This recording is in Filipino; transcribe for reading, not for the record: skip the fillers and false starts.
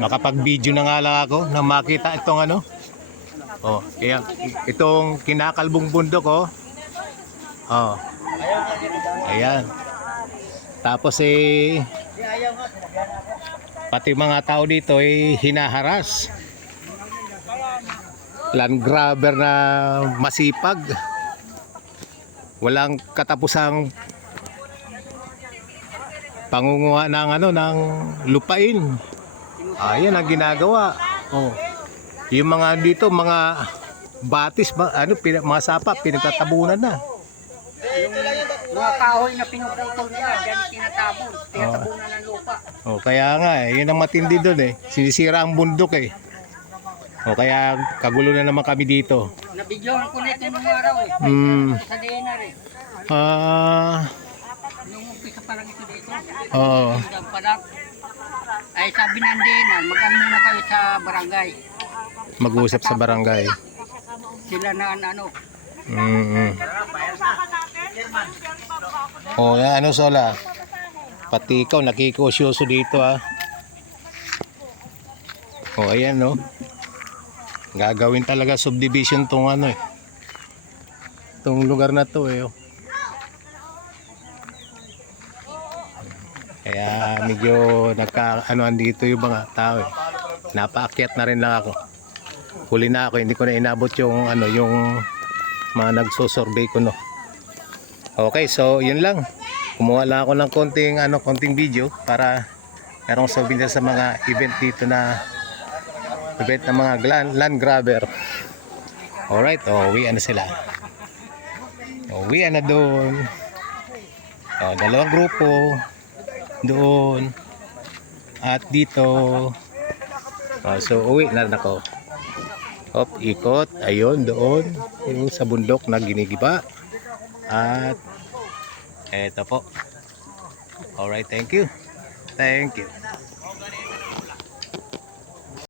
Makapag-video na nga lang ako na makita itong ano. Oh, kaya itong kinakalbong bundok oh. Oh. Ayan. Tapos pati mga tao dito hinaharas. Land grabber na masipag. Walang katapusang pangunguha ng ng lupain. Ayan ang ginagawa. Oh. Yung mga dito, mga batis, mga sapa, pinagtatabunan na. Yung mga kahoy na pinuputol nila, dyan tinatabon, tinatabunan ng lupa. Oh, kaya nga, yun ang matindi doon sinisira ang bundok O kaya kagulo na naman kami dito. Nabidyohan ko na ito nung araw sa DNR Nung umpisa pa lang ito dito. Oo. Ay sabi ng DNR, mag-ano muna kayo sa barangay. Mag-usap sa barangay. Sila na ano. Oh, yan Sola. Pati ikaw nakikosyoso dito Oh, ayan no. Gagawin talaga subdivision tong Tong lugar na to oh. Kaya medyo nagka-anoan dito yung mga tao Napaakyat na rin lang ako. Huli na ako, hindi ko na inabot yung yung mga nagso-survey ko no. Okay, so yun lang. Kumuha lang ako ng konting video para merong souvenir sa mga event dito na event ng mga land grabber. Alright, uwian na sila. Uwian na doon. Dalawang grupo doon at dito. So uwi na ako. Ikot, ayun doon yung sa bundok na ginigiba. At eto po. Alright, thank you. Thank you.